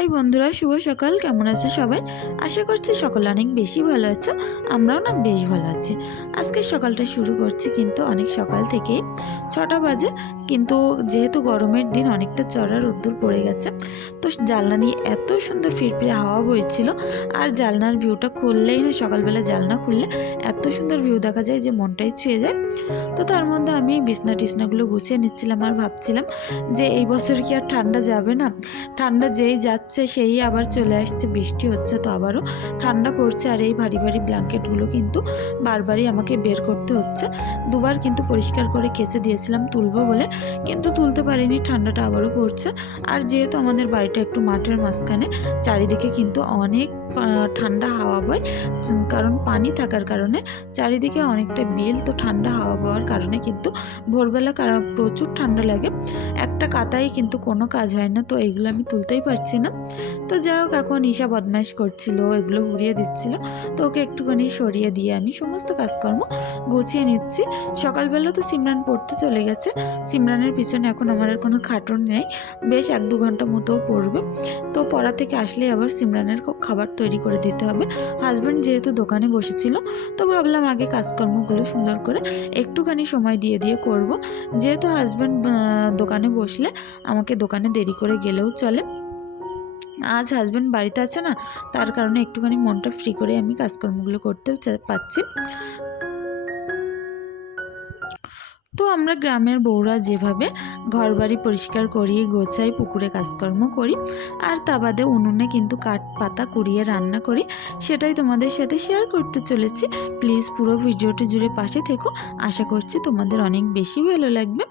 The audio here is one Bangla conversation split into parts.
হাই বন্ধুরা, শুভ সকাল। কেমন আছো সবাই? আশা করছি সকলে অনেক বেশি ভালো আছো। আমরাও না বেশ ভালো আছি। আজকে সকালটা শুরু করছি কিন্তু অনেক সকাল থেকে, 6টা বাজে। কিন্তু যেহেতু গরমের দিন অনেকটা চড়া রোদ্দুর পড়ে গেছে, তো জানলা দিয়ে এত সুন্দর ফিরফিরে হাওয়া বইছিল। আর জানলার ভিউটা খুললেই না, সকালবেলা জানলা খুললে এত সুন্দর ভিউ দেখা যায় যে মনটাই ছুঁয়ে যায়। তো তার মধ্যে আমি বিছনা টিছনাগুলো গুছিয়ে নিচ্ছিলাম আর ভাবছিলাম যে এই বছর কি আর ঠান্ডা যাবে না। ঠান্ডা যেই যাচ্ছে সেই আবার চলে আসছে, বৃষ্টি হচ্ছে তো আবারও ঠান্ডা পড়ছে। আর এই ভারী ভারী ব্ল্যাঙ্কেটগুলো কিন্তু বারবারই আমাকে বের করতে হচ্ছে। দুবার কিন্তু পরিষ্কার করে কেচে দিয়েছিলাম তুলবো বলে, কিন্তু তুলতে পারিনি, ঠান্ডাটা আবারও পড়ছে। আর যেহেতু আমাদের বাড়িটা একটু মাঠের মাঝখানে, চারিদিকে কিন্তু অনেক ঠান্ডা হাওয়া বয়, কারণ পানি থাকার কারণে চারিদিকে অনেকটা বিল। তো ঠান্ডা হাওয়া বওয়ার কারণে কিন্তু ভোরবেলা প্রচুর ঠান্ডা লাগে, একটা কাতাই কিন্তু কোনো কাজ হয় না। তো এগুলো আমি তুলতেই পারছি না। তো যাই হোক, এখন ঈশা বদমাইশ করছিল, এগুলো উড়িয়ে দিচ্ছিল। তো ওকে একটুখানি সরিয়ে দিয়ে আমি সমস্ত কাজকর্ম গুছিয়ে নিচ্ছি। সকালবেলা তো সিমরান পড়তে চলে গেছে। সিমরানের পিছনে এখন আমার আর কোনো খাটুন নেই, বেশ 1-2 ঘন্টা মতো পড়বে। তো পড়া থেকে আসলে আবার সিমরানের খাবার তৈরি করে দিতে হবে। হাজব্যান্ড যেহেতু দোকানে বসেছিল, তো ভাবলাম আগে কাজকর্মগুলো সুন্দর করে একটুখানি সময় দিয়ে দিয়ে করব। যেহেতু হাজব্যান্ড দোকানে বসলে আমাকে দোকানে দেরি করে গেলেও চলে। আজ হাজব্যান্ড বাড়িতে আছে না, তার কারণে একটুখানি মনটা ফ্রি করে আমি কাজকর্মগুলো করতে পারছি। তো আমরা গ্রামের বউরা যেভাবে ঘরবাড়ি পরিষ্কার করি, গোছাই, পুকুরে কাজকর্ম করি, আর তা বাদে উনুনে কিন্তু কাঠ পাতা কুড়িয়ে রান্না করি, সেটাই তোমাদের সাথে শেয়ার করতে চলেছি। প্লিজ পুরো ভিডিওটি জুড়ে পাশে থেকো, আশা করছি তোমাদের অনেক বেশি ভালো লাগবে।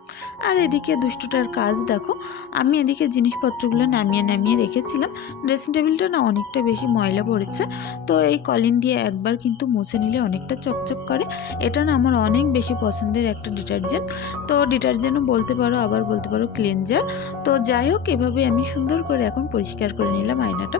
আর এদিকে দুষ্টুটার কাজ দেখো, আমি এদিকে জিনিসপত্রগুলো নামিয়ে নামিয়ে রেখেছিলাম। ড্রেসিং টেবিলটা না অনেকটা বেশি ময়লা পড়েছে, তো এই কলিন দিয়ে একবার কিন্তু মুছে নিলে অনেকটা চকচক করে। এটা না আমার অনেক বেশি পছন্দের একটা ডিটারজেন্ট। তো ডিটারজেন্টও বলতে পারো, আবার বলতে পারো ক্লিনজার। তো যাই হোক, এভাবে আমি সুন্দর করে এখন পরিষ্কার করে নিলাম আয়নাটা।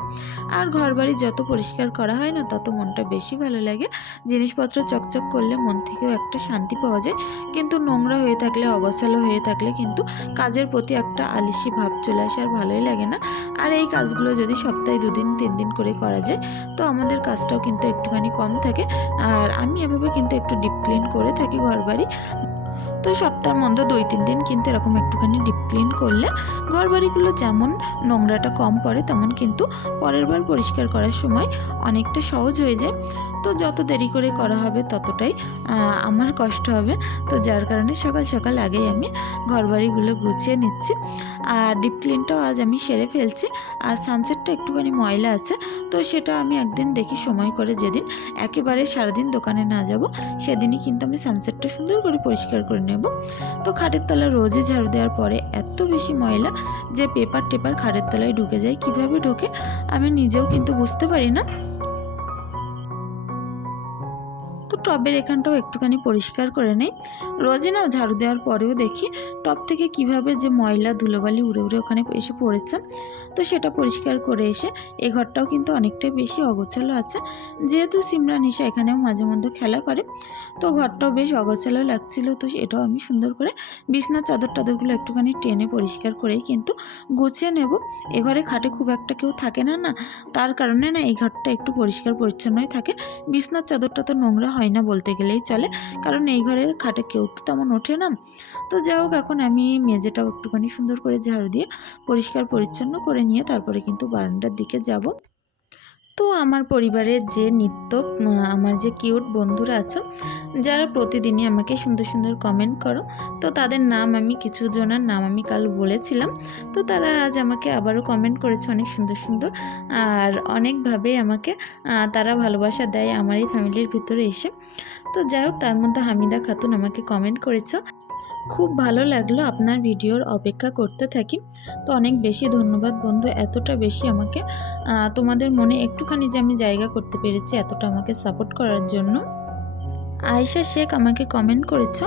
আর ঘরবাড়ি যত পরিষ্কার করা হয় না, তত মনটা বেশি ভালো লাগে। জিনিসপত্র চকচক করলে মন থেকেও একটা শান্তি পাওয়া যায়। কিন্তু নোংরা হয়ে থাকলে, অগোছালো হয়ে থাকলে কিন্তু কাজের প্রতি একটা আলিস্যি ভাব চলে আসে, আর ভালোই লাগে না। আর এই কাজগুলো যদি সপ্তাহে 2 দিন 3 দিন করে করা যায়, তো আমাদের কাজটাও কিন্তু একটুখানি কম থাকে। আর আমি এভাবে কিন্তু একটু ডিপ ক্লিন করে থাকি ঘরবাড়ি। তো সপ্তাহের মধ্যে 2-3 দিন কিন্তু এরকম একটুখানি ডিপ ক্লিন করলে ঘরবাড়িগুলো যেমন নোংরাটা কম পড়ে, তেমন কিন্তু পরের বার পরিষ্কার করার সময় অনেকটা সহজ হয়ে যায়। তো যত দেরি করে করা হবে ততটাই আমার কষ্ট হবে। তো যার কারণে সকাল সকাল আগেই আমি ঘরবাড়িগুলো গুছিয়ে নিচ্ছি। আর ডিপ ক্লিনটাও আজ আমি সেরে ফেলছি। আর সানসেটটা একটুখানি ময়লা আছে, তো সেটা আমি একদিন দেখি সময় করে, যেদিন একেবারে সারাদিন দোকানে না যাব, সেদিনই কিন্তু আমি সানসেটটা সুন্দর করে পরিষ্কার করে নেব। তো খাটের তলা রোজই ঝাড়ু দেওয়ার পরে এত বেশি ময়লা যে পেপার টেপার খাটের তলায় ঢুকে যায়, কিভাবে ঢোকে আমি নিজেও কিন্তু বুঝতে পারি না। তো টবের এখানটাও একটুখানি পরিষ্কার করে নেই। রোজই না ঝাড়ু দেওয়ার পরেও দেখি টব থেকে কিভাবে যে ময়লা ধুলোবালি উড়ে উড়ে ওখানে এসে পড়েছে। তো সেটা পরিষ্কার করে এসে এই ঘরটাও কিন্তু অনেকটাই বেশি অগোছালো আছে। যেহেতু সিমরান ঈশা এখানেও মাঝে মধ্যে খেলা করে, তো ঘরটাও বেশ অগোছালো লাগছিল। তো এটাও আমি সুন্দর করে বিছনার চাদর টাদরগুলো একটুখানি টেনে পরিষ্কার করেই কিন্তু গুছিয়ে নেব। এ ঘরে খাটে খুব একটা কেউ থাকে না, তার কারণে না এই ঘরটা একটু পরিষ্কার পরিচ্ছন্নই থাকে। বিছনার চাদরটা তো নোংরা হয় না বলতে গেলেই চলে, কারণ এই ঘরে খাটে কেউ তো তেমন ওঠে না। তো যাই হোক, এখন আমি মেঝেটাও একটুখানি সুন্দর করে ঝাড়ু দিয়ে পরিষ্কার পরিচ্ছন্ন করে নিয়ে তারপরে কিন্তু বারান্দার দিকে যাব। তো আমার পরিবারের যে আমার যে কিউট বন্ধুরা আছো, যারা প্রতিদিনই আমাকে সুন্দর সুন্দর কমেন্ট করো, তো তাদের নাম আমি, কিছু জনের নাম আমি কাল বলেছিলাম, তো তারা আজ আমাকে আবারও কমেন্ট করেছে অনেক সুন্দর সুন্দর। আর অনেকভাবে আমাকে তারা ভালোবাসা দেয় আমার এই ফ্যামিলির ভিতরে এসে। তো যাই হোক, তার মধ্যে হামিদা খাতুন আমাকে কমেন্ট করেছো, খুব ভালো লাগলো, আপনার ভিডিওর অপেক্ষা করতে থাকি। তো অনেক বেশি ধন্যবাদ বন্ধু, এতটা বেশি আমাকে তোমাদের মনে একটুখানি যে আমি জায়গা করতে পেরেছি, এতটা আমাকে সাপোর্ট করার জন্য। আয়েশা শেখ আমাকে কমেন্ট করেছো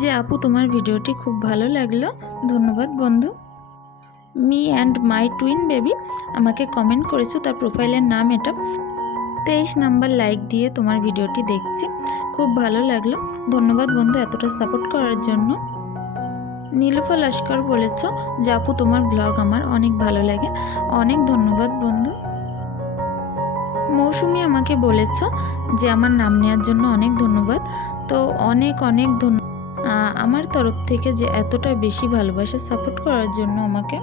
যে আপু তোমার ভিডিওটি খুব ভালো লাগলো, ধন্যবাদ বন্ধু। Me and my twin baby আমাকে কমেন্ট করেছো, তার প্রোফাইলের নাম এটা। 23 নাম্বার লাইক দিয়ে তোমার ভিডিওটি দেখছি, খুব ভালো লাগলো, ধন্যবাদ বন্ধু এতটা সাপোর্ট করার জন্য। নীলুফা লস্কর বলেছ যে আপু তোমার ব্লগ আমার অনেক ভালো লাগে, অনেক ধন্যবাদ বন্ধু। মৌসুমি আমাকে বলেছ যে আমার নাম নেওয়ার জন্য অনেক ধন্যবাদ। তো অনেক অনেক ধন্যবাদ আমার তরফ থেকে যে এতটা বেশি ভালোবাসা সাপোর্ট করার জন্য আমাকে।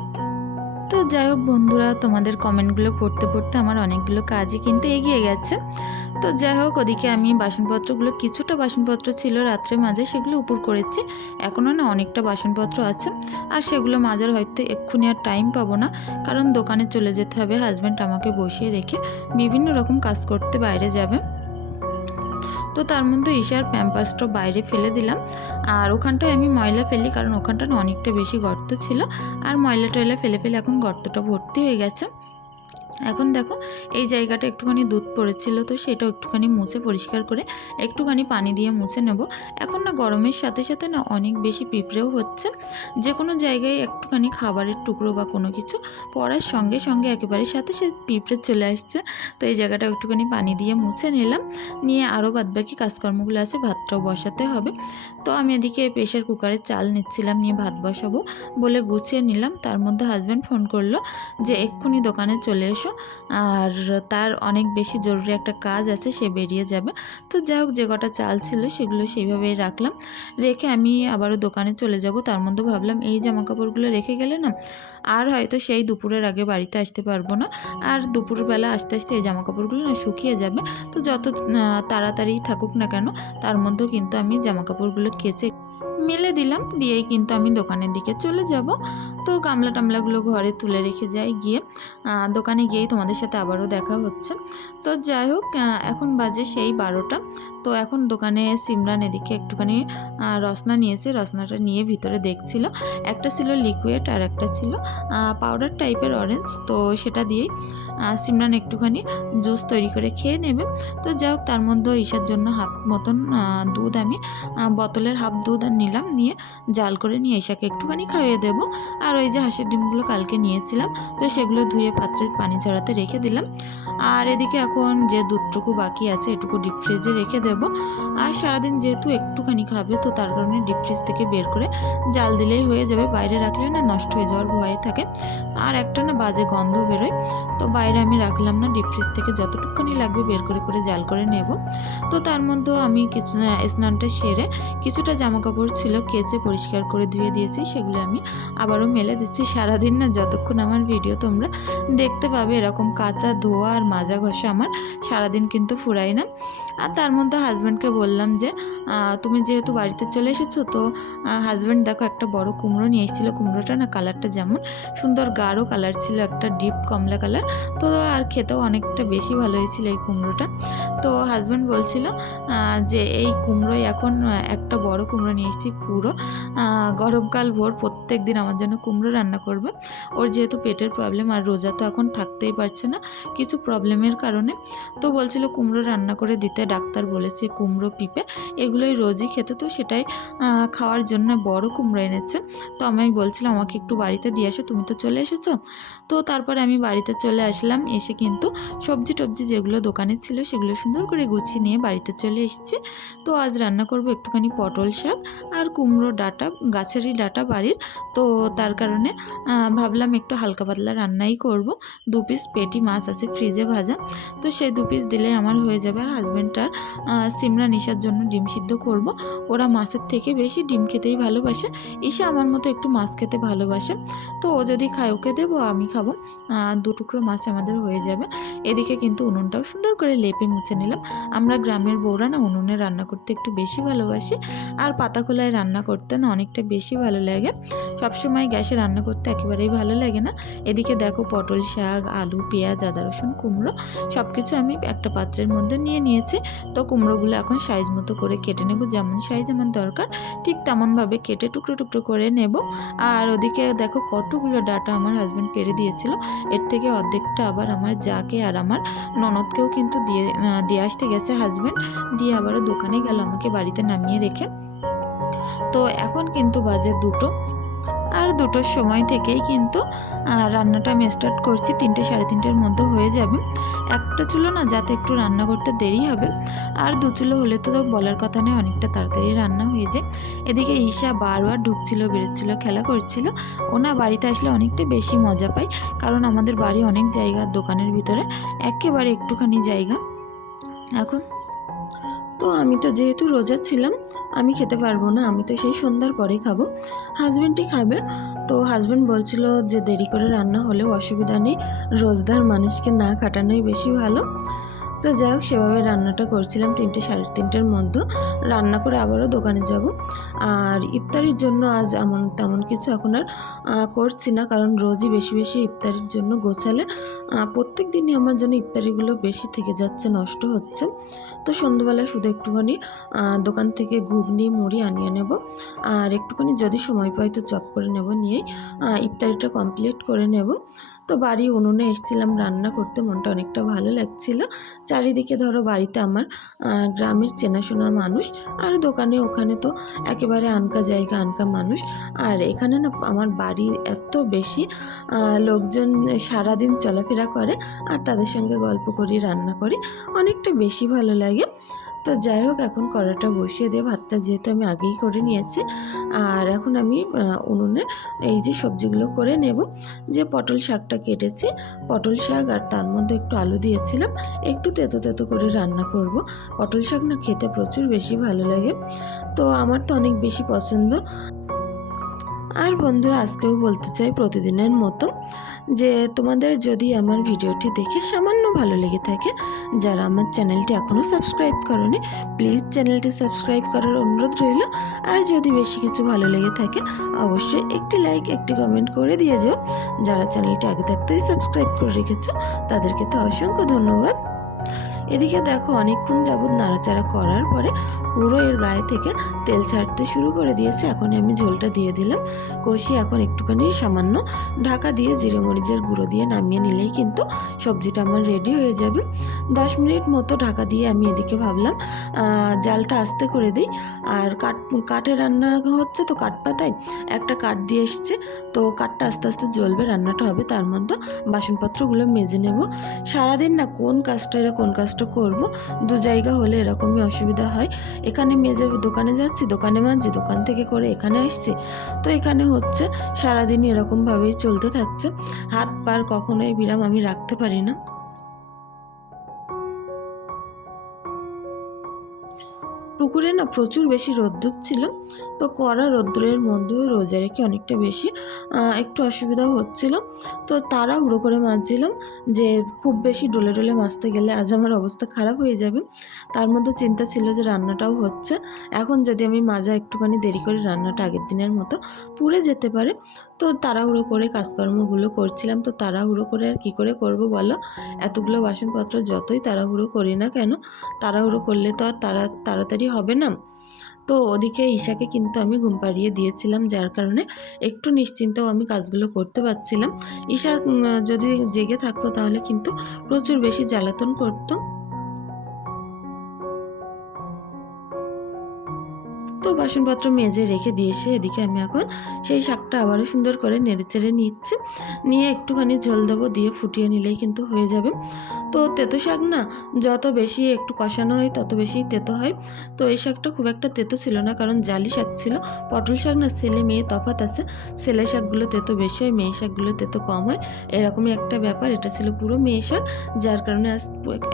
তো যাই হোক বন্ধুরা, তোমাদের কমেন্টগুলো পড়তে পড়তে আমার অনেকগুলো কাজই কিন্তু এগিয়ে গেছে। তো যাই হোক, ওদিকে আমি বাসনপত্রগুলো, কিছুটা বাসনপত্র ছিল রাত্রে মাঝে, সেগুলো উপর করেছি। এখনও না অনেকটা বাসনপত্র আছে, আর সেগুলো মাজার হয়তো এক্ষুনি আর টাইম পাবো না, কারণ দোকানে চলে যেতে হবে। হাজব্যান্ড আমাকে বসিয়ে রেখে বিভিন্ন রকম কাজ করতে বাইরে যাবে। তো তার মধ্যে ঈশার প্যাম্পাসটা বাইরে ফেলে দিলাম, আর ওখানটায় আমি ময়লা ফেলি, কারণ ওখানটা না অনেকটা বেশি গর্ত ছিল, আর ময়লা টয়লা ফেলে ফেলে এখন গর্তটা ভর্তি হয়ে গেছে। এখন দেখো এই জায়গাটা একটুখানি দুধ পড়েছিল, তো সেটাও একটুখানি মুছে পরিষ্কার করে একটুখানি পানি দিয়ে মুছে নেব। এখন না গরমের সাথে সাথে না অনেক বেশি পিঁপড়েও হচ্ছে। যে কোনো জায়গায় একটুখানি খাবারের টুকরো বা কোনো কিছু পড়ার সঙ্গে সঙ্গে একেবারে সাথে সাথে পিঁপড়ে চলে আসছে। তো এই জায়গাটা একটুখানি পানি দিয়ে মুছে নিলাম, নিয়ে আরও বাদবাকি কাজকর্মগুলো আছে, ভাতটাও বসাতে হবে। তো আমি এদিকে প্রেশার কুকারে চাল নিচ্ছিলাম, নিয়ে ভাত বসাবো বলে গুছিয়ে নিলাম। তার মধ্যে হাজব্যান্ড ফোন করলো যে এক্ষুনি দোকানে চলে এসো, আর তার অনেক বেশি জরুরি একটা কাজ আছে, সে বেরিয়ে যাবে। তো যাই হোক, যে কটা চাল ছিল সেগুলো সেইভাবেই রাখলাম, রেখে আমি আবারও দোকানে চলে যাব। তার মধ্যে ভাবলাম এই জামা কাপড়গুলো রেখে গেলে না আর হয়তো সেই দুপুরের আগে বাড়িতে আসতে পারবো না, আর দুপুরবেলা আস্তে আস্তে এই জামা কাপড়গুলো না শুকিয়ে যাবে। তো যত তাড়াতাড়ি থাকুক না কেন, তার মধ্যেও কিন্তু আমি জামা কাপড়গুলো কেচে মেলে দিলাম, দিয়েই কিন্তু আমি দোকানের দিকে চলে যাব। তো গামলা টামলাগুলো ঘরে তুলে রেখে যাই, গিয়ে দোকানে গিয়েই তোমাদের সাথে আবারও দেখা হচ্ছে। তো যাই হোক, এখন বাজে সেই 12টা। তো এখন দোকানে সিমরান এদিকে একটুখানি রসনা নিয়েছে, রসনাটা নিয়ে ভিতরে দেখছিল। একটা ছিল লিকুইড আর একটা ছিল পাউডার টাইপের অরেঞ্জ। তো সেটা দিয়েই সিমরান একটুখানি জুস তৈরি করে খেয়ে নেবে। তো যাই হোক, তার মধ্যে ঈশার জন্য হাফ মতন দুধ, আমি বোতলের হাফ দুধ নিলাম, নিয়ে জাল করে নিয়ে ঈশাকে একটুখানি খাইয়ে দেবো। আর ওই যে হাঁসের ডিমগুলো কালকে নিয়েছিলাম, তো সেগুলো ধুয়ে পাত্রে পানি ঝরাতে রেখে দিলাম। আর এদিকে এখন যে দুধটুকু বাকি আছে এটুকু ডিপ ফ্রিজে রেখে দেব। আর সারাদিন যেহেতু একটুখানি খাবে, তো তার কারণে ডিপ ফ্রিজ থেকে বের করে জাল দিলেই হয়ে যাবে, বাইরে রাখলে না নষ্ট হয়ে যাওয়ার ভয় থাকে, আর একটা না বাজে গন্ধ বেরোয়। তো বাইরে আমি রাখলাম না, ডিপ ফ্রিজ থেকে যতটুকুনি লাগবে বের করে করে জাল করে নেব। তো তার মধ্যেও আমি কিছু স্নানটা সেরে কিছুটা জামা কাপড় ছিল কেচে পরিষ্কার করে ধুয়ে দিয়েছি, সেগুলো আমি আবারও মেলে দিচ্ছি। সারাদিন না যতক্ষণ আমার ভিডিও তোমরা দেখতে পাবে, এরকম কাচা ধোয়া আর মাজা ঘষা আমার সারাদিন কিন্তু ফুরায় না। আর তার মধ্যে হাজব্যান্ডকে বললাম যে তুমি যেহেতু বাড়িতে চলে এসেছো, তো হাজব্যান্ড দেখো একটা বড় কুমড়ো নিয়ে এসেছিলো। কুমড়োটা না কালারটা যেমন সুন্দর গাঢ় কালার ছিল, একটা ডিপ কমলা কালার, তো আর খেতেও অনেকটা বেশি ভালো হয়েছিল এই কুমড়োটা। তো হাজব্যান্ড বলছিল যে এই কুমড়োই এখন একটা বড় কুমড়ো নিয়ে এসেছি, পুরো গরমকাল ভোর প্রত্যেক দিন আমার জন্য কুমড়ো রান্না করবে। ওর যেহেতু পেটের প্রবলেম, আর রোজা তো এখন থাকতেই পারছে না কিছু প্রবলেমের কারণে, তো বলছিল কুমড়ো রান্না করে দিতে। ডাক্তার বলেছে কুমড়ো পিঁপে এগুলোই রোজই খেতে, তো সেটাই খাওয়ার জন্য বড় কুমড়ো এনেছে। তো আমি বলছিলাম আমাকে একটু বাড়িতে দিয়ে আসো, তুমি তো চলে এসেছো। তো তারপরে আমি বাড়িতে চলে আসলাম, এসে কিন্তু সবজি টবজি যেগুলো দোকানে ছিল সেগুলো সুন্দর করে গুছিয়ে নিয়ে বাড়িতে চলে এসেছি। তো আজ রান্না করব একটুখানি পটল শাক আর কুমড়ো ডাঁটা, গাছেরই ডাঁটা বাড়ির, তো তার কারণে ভাবলাম একটু হালকা পাতলা রান্নাই করব। 2 পিস পেটি মাছ আছে ফ্রিজে ভাজা, তো সেই 2 পিস দিলে আমার হয়ে যাবে। আর হাজব্যান্ডটার সিমরান ঈশার জন্য ডিম সিদ্ধ করব। ওরা মাছের থেকে বেশি ডিম খেতেই ভালোবাসে, ঈশা আমার মতো একটু মাছ খেতে ভালোবাসে। তো ও যদি খায় ওকে দেবো, আমি খাবো। 2 টুকরো মাছ আমাদের হয়ে যাবে। এদিকে কিন্তু উনুনটাও সুন্দর করে লেপে মুছে নিলাম। আমরা গ্রামের বউরা না উনুনে রান্না করতে একটু বেশি ভালোবাসি, আর পাতা খোলায় রান্না করতে না অনেকটা বেশি ভালো লাগে। সবসময় গ্যাসে রান্না করতে একেবারেই ভালো লাগে না। এদিকে দেখো পটল শাক, আলু, পেঁয়াজ, আদা রসুন, কুমড়ো সব কিছু আমি একটা পাত্রের মধ্যে নিয়ে নিয়েছি। তো কুমড়োগুলো এখন সাইজ মতো করে কেটে নেব, যেমন সাইজ আমার দরকার ঠিক তেমনভাবে কেটে টুকরো টুকরো করে নেব। আর ওদিকে দেখো কতগুলো ডাঁটা আমার হাজব্যান্ড পেরে দিয়েছিল, এর থেকে অর্ধেকটা আবার আমার যাকে আর আমার ননদকেও কিন্তু দিয়ে আসতে গেছে হাজব্যান্ড, দিয়ে আবারও দোকানে গেল আমাকে বাড়িতে নামিয়ে রেখে। তো এখন কিন্তু বাজে 2টো, আর 2টোর সময় থেকেই কিন্তু রান্নাটা আমি স্টার্ট করছি। 3টে সাড়ে 3টের মধ্যে হয়ে যাবে। একটা চুলো না যাতে একটু রান্না করতে দেরি হবে, আর 2 চুলো হলে তো বলার কথা নেই, অনেকটা তাড়াতাড়ি রান্না হয়ে যায়। এদিকে ঈশা বারবার ঢুকছিল বেরোচ্ছিল, খেলা করছিল। ওনা বাড়িতে আসলে অনেকটা বেশি মজা পায়, কারণ আমাদের বাড়ি অনেক জায়গা, দোকানের ভিতরে একেবারে একটুখানি জায়গা। এখন তো আমি তো যেহেতু রোজা ছিলাম, আমি খেতে পারবো না, আমি তো সেই সন্ধ্যার পরেই খাবো। হাজব্যান্ডই খাবে। তো হাজব্যান্ড বলছিল যে দেরি করে রান্না হলেও অসুবিধা নেই, রোজদার মানুষকে না কাটানোই বেশি ভালো। তো যাই হোক, সেভাবে রান্নাটা করছিলাম। 3টে সাড়ে 3টের মধ্যে রান্না করে আবারও দোকানে যাব। আর ইফতারির জন্য আজ তেমন কিছু এখন আর করছি না, কারণ রোজই বেশি বেশি ইফতারির জন্য গোছালে প্রত্যেক দিনই আমার জন্য ইফতারিগুলো বেশি থেকে যাচ্ছে, নষ্ট হচ্ছে। তো সন্ধ্যাবেলা শুধু একটুখানি দোকান থেকে ঘুগনি মুড়ি আনিয়ে নেব, আর একটুখানি যদি সময় পাই তো চপ করে নেব, নিয়েই ইফতারিটা কমপ্লিট করে নেব। তো বাড়ি উনুনে এসেছিলাম রান্না করতে, মনটা অনেকটা ভালো লাগছিল। চারিদিকে ধরো বাড়িতে আমার গ্রামের চেনাশোনা মানুষ, আর দোকানে ওখানে তো একেবারে আনকা জায়গা, আনকা মানুষ। আর এখানে না আমার বাড়ি এত বেশি লোকজন সারাদিন চলাফেরা করে, আর তাদের সঙ্গে গল্প করি, রান্না করি, অনেকটা বেশি ভালো লাগে। তো যাই হোক, এখন কড়াটা বসিয়ে দিয়ে ভাতটা যেহেতু আমি আগেই করে নিয়েছি, আর এখন আমি উনুনে এই যে সবজিগুলো করে নেব। যে পটল শাকটা কেটেছি, পটল শাক আর তার মধ্যে একটু আলু দিয়েছিলাম, একটু তেতো তেতো করে রান্না করব। পটল শাক না খেতে প্রচুর বেশি ভালো লাগে, তো আমার তো অনেক বেশি পছন্দ। আর বন্ধুরা, আজকেও বলতে চাই প্রতিদিনের মতো যে তোমাদের যদি আমার ভিডিওটি দেখে সামান্য ভালো লেগে থাকে, যারা আমার চ্যানেলটি এখনও সাবস্ক্রাইব করোনি, প্লিজ চ্যানেলটি সাবস্ক্রাইব করার অনুরোধ রইল। আর যদি বেশি কিছু ভালো লেগে থাকে, অবশ্যই একটি লাইক, একটি কমেন্ট করে দিয়ে যাও। যারা চ্যানেলটি আগে থাকতেই সাবস্ক্রাইব করে রেখেছো, তাদেরকে তো অসংখ্য ধন্যবাদ। এদিকে দেখো, অনেকক্ষণ যাবৎ নাড়াচাড়া করার পরে পুরো এর গায়ে থেকে তেল ছাড়তে শুরু করে দিয়েছে। এখন আমি ঝোলটা দিয়ে দিলাম, কষিয়ে এখন একটুখানি সামান্য ঢাকা দিয়ে জিরে মরিচের গুঁড়ো দিয়ে নামিয়ে নিলেই কিন্তু সবজিটা আমার রেডি হয়ে যাবে। 10 মিনিট মতো ঢাকা দিয়ে আমি এদিকে ভাবলাম জালটা আস্তে করে দিই। আর কাঠে রান্না হচ্ছে, তো কাঠ পাতায় একটা কাঠ দিয়ে এসছে, তো কাঠটা আস্তে আস্তে জ্বলবে, রান্নাটা হবে। তার মধ্যে বাসনপত্রগুলো মেজে নেব। সারাদিন না কোন কাজটা করব, 2 জায়গা হলে এরকমই অসুবিধা হয়। এখানে মেজে দোকানে যাচ্ছি, দোকানে মাঝছি, দোকান থেকে করে এখানে আসছি, তো এখানে হচ্ছে সারাদিন এরকমভাবেই চলতে থাকছে। হাত পার কখনোই বিরাম আমি রাখতে পারি না। পুকুরে না প্রচুর বেশি রোদ্দুর ছিল, তো কড়া রোদ্দুরের মধ্যেও রোজা রেখে অনেকটা বেশি একটু অসুবিধাও হচ্ছিল। তো তাড়াহুড়ো করে মাজছিলাম, যে খুব বেশি ডলে ডলে মাজতে গেলে আজ আমার অবস্থা খারাপ হয়ে যাবে। তার মধ্যে চিন্তা ছিল যে রান্নাটাও হচ্ছে, এখন যদি আমি মাজা একটুখানি দেরি করে রান্নাটা আগের দিনের মতো পুড়ে যেতে পারে। তো তাড়াহুড়ো করে কাজকর্মগুলো করছিলাম। তো তাড়াহুড়ো করে আর কী করে করব বলো, এতগুলো বাসনপত্র যতই তাড়াহুড়ো করি না কেন, তাড়াহুড়ো করলে তো আর তাড়াতাড়ি হবে না। তো ওদিকে ঈশাকে কিন্তু আমি ঘুম পাড়িয়ে দিয়েছিলাম, যার কারণে একটু নিশ্চিন্তেও আমি কাজগুলো করতে পারছিলাম। ঈশা যদি জেগে থাকতো তাহলে কিন্তু প্রচুর বেশি জ্বালাতন করতো। তো বাসনপত্র মেজে রেখে দিয়েছে, এদিকে আমি এখন সেই শাকটা আবারও সুন্দর করে নেড়েচেড়ে নিচ্ছি, নিয়ে একটুখানি ঝোল দেবো, দিয়ে ফুটিয়ে নিলেই কিন্তু হয়ে যাবে। তো তেতো শাক না যত বেশি একটু কষানো হয় তত বেশি তেতো হয়। তো এই শাকটা খুব একটা তেতো ছিল না, কারণ জালি শাক ছিল। পটল শাক না ছেলে মেয়ে তফাৎ আছে, ছেলে শাকগুলো তেতো বেশি হয়, মেয়ে শাকগুলো তেতো কম হয়, এরকমই একটা ব্যাপার। এটা ছিল পুরো মেয়ে শাক, যার কারণে আজ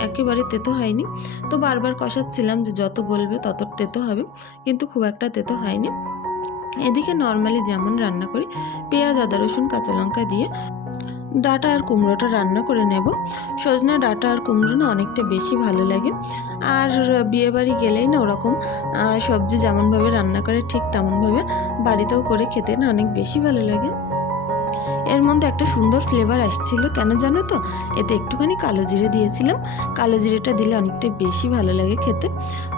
একেবারে তেতো হয়নি। তো বারবার কষাচ্ছিলাম যে যত গলবে তত তেতো হবে, কিন্তু খুব একটা তেতো হয়নি। এদিকে নর্মালি যেমন রান্না করি, পেঁয়াজ আদা রসুন কাঁচা লঙ্কা দিয়ে ডাঁটা আর কুমড়োটা রান্না করে নেব। সজনা ডাঁটা আর কুমড়ো না অনেকটা বেশি ভালো লাগে, আর বিয়েবাড়ি গেলেই না ওরকম সবজি যেমনভাবে রান্না করে ঠিক তেমনভাবে বাড়িতেও করে খেতে না অনেক বেশি ভালো লাগে। এর মধ্যে একটা সুন্দর ফ্লেভার আসছিল, কেন জানো তো? এতে একটুখানি কালো জিরে দিয়েছিলাম। কালো জিরেটা দিলে অনেকটাই বেশি ভালো লাগে খেতে।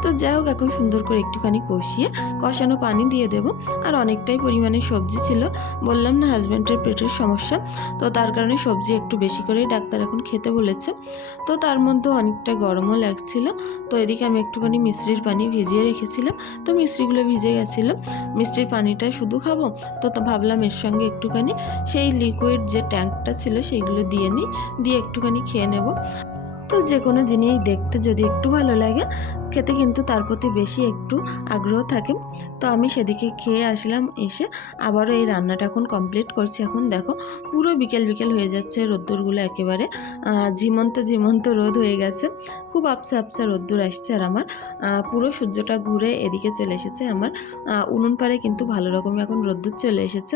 তো যাই হোক, এখন সুন্দর করে একটুখানি কষিয়ে কষানো পানি দিয়ে দেবো। আর অনেকটাই পরিমাণে সবজি ছিল, বললাম না হাজব্যান্ডের পেটের সমস্যা, তো তার কারণে সবজি একটু বেশি করেই ডাক্তার এখন খেতে বলেছে। তো তার মধ্যে অনেকটা গরমও লাগছিল। তো এদিকে আমি একটুখানি মিষ্টির পানি ভিজিয়ে রেখেছিলাম, তো মিষ্টিগুলো ভিজে গেছিলো। মিষ্টির পানিটা শুধু খাবো, তো ভাবলাম এর সঙ্গে একটুখানি সেই লিকুইড যে ট্যাঙ্কটা ছিল সেইগুলো দিয়ে নিই, দিয়ে একটুখানি খেয়ে নেব। তো যে কোনো জিনিস দেখতে যদি একটু ভালো লাগে, খেতে কিন্তু তার প্রতি বেশি একটু আগ্রহ থাকে। তো আমি সেদিকে খেয়ে আসলাম, এসে আবারও এই রান্নাটা এখন কমপ্লিট করছি। এখন দেখো পুরো বিকেল বিকেল হয়ে যাচ্ছে, রোদ্দুরগুলো একেবারে ঝিমন্ত ঝিমন্ত রোদ হয়ে গেছে, খুব আবছা আবছা রোদ্দুর আসছে। আর আমার পুরো সূর্যটা ঘুরে এদিকে চলে এসেছে, আমার উনুন পাড়ে কিন্তু ভালো রকম এখন রোদ্দুর চলে এসেছে।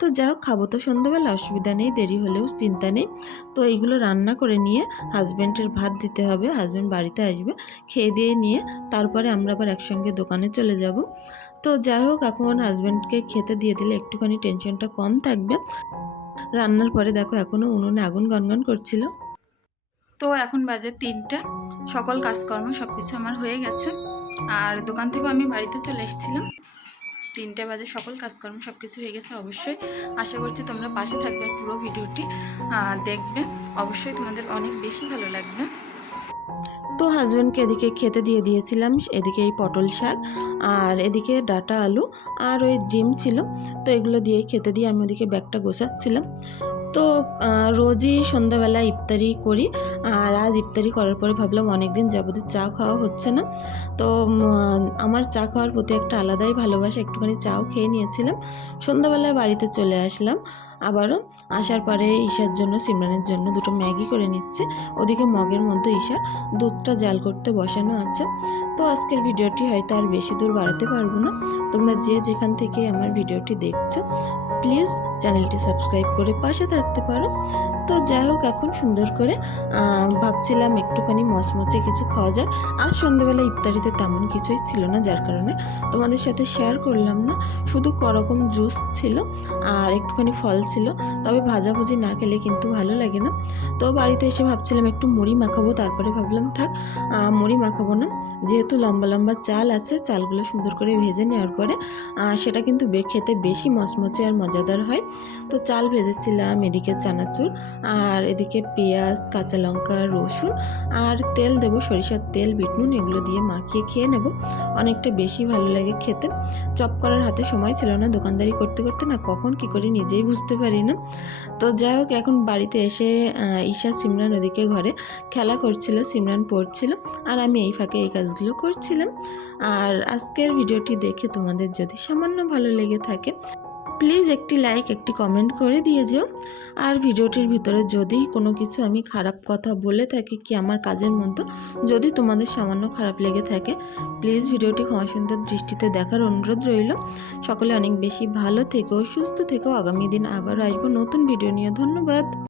তো যাই হোক, খাবো তো সন্ধ্যাবেলা, অসুবিধা নেই, দেরি হলেও চিন্তা নেই। তো এইগুলো রান্না করে নিয়ে হাজব্যান্ডের ভাত দিতে হবে, হাজব্যান্ড বাড়িতে আসবে, খেয়ে দিয়ে নিয়ে তারপরে আমরা আবার একসঙ্গে দোকানে চলে যাব। তো যাই হোক, এখন হাজব্যান্ডকে খেতে দিয়ে দিলে একটুখানি টেনশনটা কম থাকবে। রান্নার পরে দেখো এখনও উনুনে আগুন গনগন করছিল। তো এখন বাজে 3টা, সকল কাজকর্ম সব কিছু আমার হয়ে গেছে। আর দোকান থেকেও আমি বাড়িতে চলে এসেছিলাম। 3টে বাজে সকল কাজকর্ম সব কিছু হয়ে গেছে। অবশ্যই আশা করছি তোমরা পাশে থাকবে, পুরো ভিডিওটি দেখবে, অবশ্যই তোমাদের অনেক বেশি ভালো লাগবে। তো হাজব্যান্ডকে এদিকে খেতে দিয়ে দিয়েছিলাম, এদিকে এই পটল শাক আর এদিকে ডাটা আলু আর ওই ডিম ছিল। তো এগুলো দিয়ে খেতে দিয়ে আমি ওদিকে ব্যাগটা গোছাচ্ছিলাম। তো রোজই সন্ধ্যাবেলা ইফতারি করি, আর আজ ইফতারি করার পরে ভাবলাম অনেক দিন যাবতীয় চা খাওয়া হচ্ছে না। তো আমার চা খাওয়ার প্রতি একটা আলাদাই ভালোবাসা, একটুখানি চাও খেয়ে নিয়েছিলাম। সন্ধ্যাবেলায় বাড়িতে চলে আসলাম আবারও। আসার পরে ঈশার জন্য, সিমরানের জন্য দুটো ম্যাগি করে নিচ্ছি। ওদিকে মগের মধ্যে ঈশার দুধটা জাল করতে বসানো আছে। তো আজকের ভিডিওটি হয়তো আর বেশি দূর বাড়াতে পারবো না। তোমরা যে যেখান থেকে আমার ভিডিওটি দেখছো, প্লিজ চ্যানেলটি সাবস্ক্রাইব করে পাশে থাকতে পারো। তো যাই হোক, এখন সুন্দর করে ভাবছিলাম একটুখানি মচমচে কিছু খাওয়া যায়। আজ সন্ধ্যেবেলা ইফতারিতে তেমন কিছুই ছিল না, যার কারণে তোমাদের সাথে শেয়ার করলাম না। শুধু করকম জুস ছিল আর একটুখানি ফল ছিল, তবে ভাজাভুজি না খেলে কিন্তু ভালো লাগে না। তো বাড়িতে এসে ভাবছিলাম একটু মুড়ি মাখাবো, তারপরে ভাবলাম থাক, মুড়ি মাখাবো না, যেহেতু লম্বা লম্বা চাল আছে, চালগুলো সুন্দর করে ভেজে নেওয়ার পরে সেটা কিন্তু খেতে বেশি মচমচে আর মজাদার হয়। তো চাল ভেজেছিলাম, এদিকে চানাচুর, আর এদিকে পেঁয়াজ, কাঁচা লঙ্কা, রসুন আর তেল দেবো, সরিষার তেল, বিট নুন, এগুলো দিয়ে মাখিয়ে খেয়ে নেব, অনেকটা বেশি ভালো লাগে খেতে। চপ করার হাতে সময় ছিল না, দোকানদারি করতে করতে না কখন কী করি নিজেই বুঝতে পারি না। তো যাই হোক, এখন বাড়িতে এসে ঈশা সিমরান ওদিকে ঘরে খেলা করছিল, সিমরান পড়ছিল আর আমি এই ফাঁকে এই কাজগুলো করছিলাম। আর আজকের ভিডিওটি দেখে তোমাদের যদি সামান্য ভালো লেগে থাকে, প্লিজ একটি লাইক, একটি কমেন্ট করে দিয়ে যেও। আর ভিডিওটির ভিতরে যদি কোনো কিছু আমি খারাপ কথা বলে থাকি, কি আমার কাজের মধ্যে যদি তোমাদের সামান্য খারাপ লেগে থাকে, প্লিজ ভিডিওটি ক্ষমা সুন্দর দৃষ্টিতে দেখার অনুরোধ রইল। সকলে অনেক বেশি ভালো থেকো, সুস্থ থেকো। আগামী দিন আবারও আসবো নতুন ভিডিও নিয়ে। ধন্যবাদ।